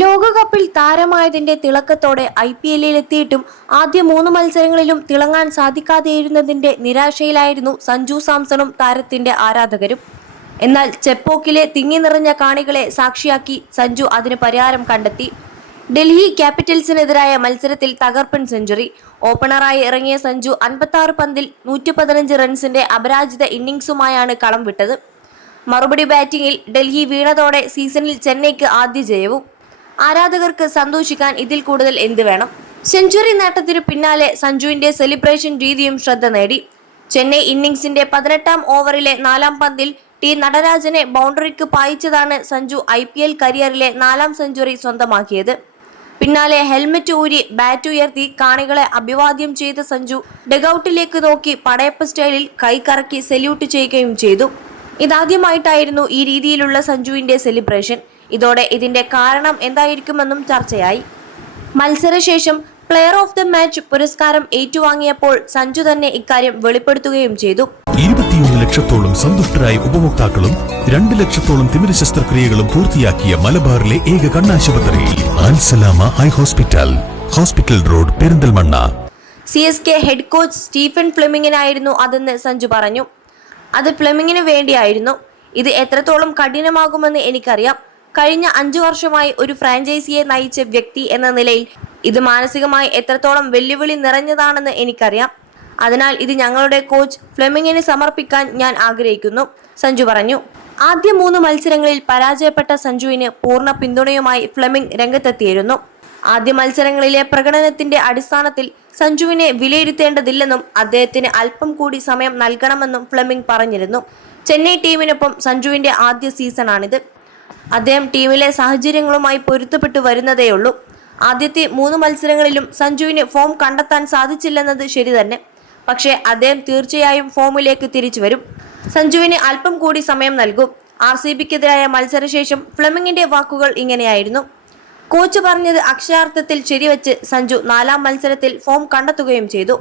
ലോകകപ്പിൽ താരമായതിന്റെ തിളക്കത്തോടെ IPL-ൽ എത്തിയിട്ടും ആദ്യ 3 മത്സരങ്ങളിലും തിളങ്ങാൻ സാധിക്കാതെയിരുന്നതിന്റെ നിരാശയിലായിരുന്നു സഞ്ജു സാംസണും താരത്തിന്റെ ആരാധകരും. എന്നാൽ ചെപ്പോക്കിലെ തിങ്ങി നിറഞ്ഞ കാണികളെ സാക്ഷിയാക്കി സഞ്ജു അതിന് പരിഹാരം കണ്ടെത്തി. ഡൽഹി ക്യാപിറ്റൽസിനെതിരായ മത്സരത്തിൽ തകർപ്പൻ സെഞ്ചുറി. ഓപ്പണറായി ഇറങ്ങിയ സഞ്ജു 56 പന്തിൽ 115 റൺസിന്റെ അപരാജിത ഇന്നിംഗ്സുമായാണ് കളം വിട്ടത്. മറുപടി ബാറ്റിംഗിൽ ഡൽഹി വീണതോടെ സീസണിൽ ചെന്നൈക്ക് ആദ്യ ജയവും. ആരാധകർക്ക് സന്തോഷിക്കാൻ ഇതിൽ കൂടുതൽ എന്ത് വേണം? സെഞ്ചുറി നേട്ടത്തിനു പിന്നാലെ സഞ്ജുവിന്റെ സെലിബ്രേഷൻ രീതിയും ശ്രദ്ധ നേടി. ചെന്നൈ ഇന്നിംഗ്സിന്റെ 18ാം ഓവറിലെ 4ാം പന്തിൽ ടി നടരാജനെ ബൗണ്ടറിക്ക് പായിച്ചതാണ് സഞ്ജു IPL കരിയറിലെ 4ാം സെഞ്ചുറി സ്വന്തമാക്കിയത്. പിന്നാലെ ഹെൽമറ്റ് ഊരി ബാറ്റ് ഉയർത്തി കാണികളെ അഭിവാദ്യം ചെയ്ത സഞ്ജു ഡഗൌട്ടിലേക്ക് നോക്കി പടയപ്പ സ്റ്റൈലിൽ കൈകറക്കി സല്യൂട്ട് ചെയ്യുകയും ചെയ്തു. ഇതാദ്യമായിട്ടായിരുന്നു ഈ രീതിയിലുള്ള സഞ്ജുവിന്റെ സെലിബ്രേഷൻ. ഇതോടെ ഇതിന്റെ കാരണം എന്തായിരിക്കുമെന്നും ചർച്ചയായി. മത്സരശേഷം പ്ലെയർ ഓഫ് ദ മാച്ച് പുരസ്കാരം ഏറ്റുവാങ്ങിയപ്പോൾ സഞ്ജു തന്നെ ഇക്കാര്യം വെളിപ്പെടുത്തുകയും ചെയ്തു. 21 ലക്ഷത്തോളം സന്തുഷ്ടരായ ഉപഭോക്താക്കളും 2 ലക്ഷത്തോളം തിമിര ശസ്ത്രക്രിയകളും പൂർത്തിയാക്കിയ മലബാറിലെ ഏക കണ്ണാശുപത്രി Al Salama high hospital, hospital road, Perinthalmanna. CSK head coach Stephen ഫ്ലെമിങ്ങിനായിരുന്നു അതെന്ന് സഞ്ജു പറഞ്ഞു. അത് ഫ്ലെമിങ്ങിന് വേണ്ടിയായിരുന്നു. ഇത് എത്രത്തോളം കഠിനമാകുമെന്ന് എനിക്കറിയാം. കഴിഞ്ഞ 5 വർഷമായി ഒരു ഫ്രാഞ്ചൈസിയെ നയിച്ച വ്യക്തി എന്ന നിലയിൽ ഇത് മാനസികമായി എത്രത്തോളം വെല്ലുവിളി നിറഞ്ഞതാണെന്ന് എനിക്കറിയാം. അതിനാൽ ഇത് ഞങ്ങളുടെ കോച്ച് ഫ്ലെമിങ്ങിന് സമർപ്പിക്കാൻ ഞാൻ ആഗ്രഹിക്കുന്നു, സഞ്ജു പറഞ്ഞു. ആദ്യ 3 മത്സരങ്ങളിൽ പരാജയപ്പെട്ട സഞ്ജുവിന് പൂർണ്ണ പിന്തുണയുമായി ഫ്ലെമിംഗ് രംഗത്തെത്തിയിരുന്നു. ആദ്യ മത്സരങ്ങളിലെ പ്രകടനത്തിന്റെ അടിസ്ഥാനത്തിൽ സഞ്ജുവിനെ വിലയിരുത്തേണ്ടതില്ലെന്നും അദ്ദേഹത്തിന് അല്പം കൂടി സമയം നൽകണമെന്നും ഫ്ലെമിംഗ് പറഞ്ഞിരുന്നു. ചെന്നൈ ടീമിനൊപ്പം സഞ്ജുവിന്റെ ആദ്യ സീസണാണിത്. അദ്ദേഹം ടീമിലെ സാഹചര്യങ്ങളുമായി പൊരുത്തപ്പെട്ടു വരുന്നതേയുള്ളൂ. ആദ്യത്തെ 3 മത്സരങ്ങളിലും സഞ്ജുവിന് ഫോം കണ്ടെത്താൻ സാധിച്ചില്ലെന്നത് ശരി തന്നെ. പക്ഷേ അദ്ദേഹം തീർച്ചയായും ഫോമിലേക്ക് തിരിച്ചു വരും. സഞ്ജുവിന് അല്പം കൂടി സമയം നൽകും. RCBക്കെതിരായ മത്സരശേഷം ഫ്ലെമിങ്ങിന്റെ വാക്കുകൾ ഇങ്ങനെയായിരുന്നു. കോച്ച് പറഞ്ഞത് അക്ഷരാർത്ഥത്തിൽ ശരിവെച്ച് സഞ്ജു 4ാം മത്സരത്തിൽ ഫോം കണ്ടെത്തുകയും ചെയ്തു.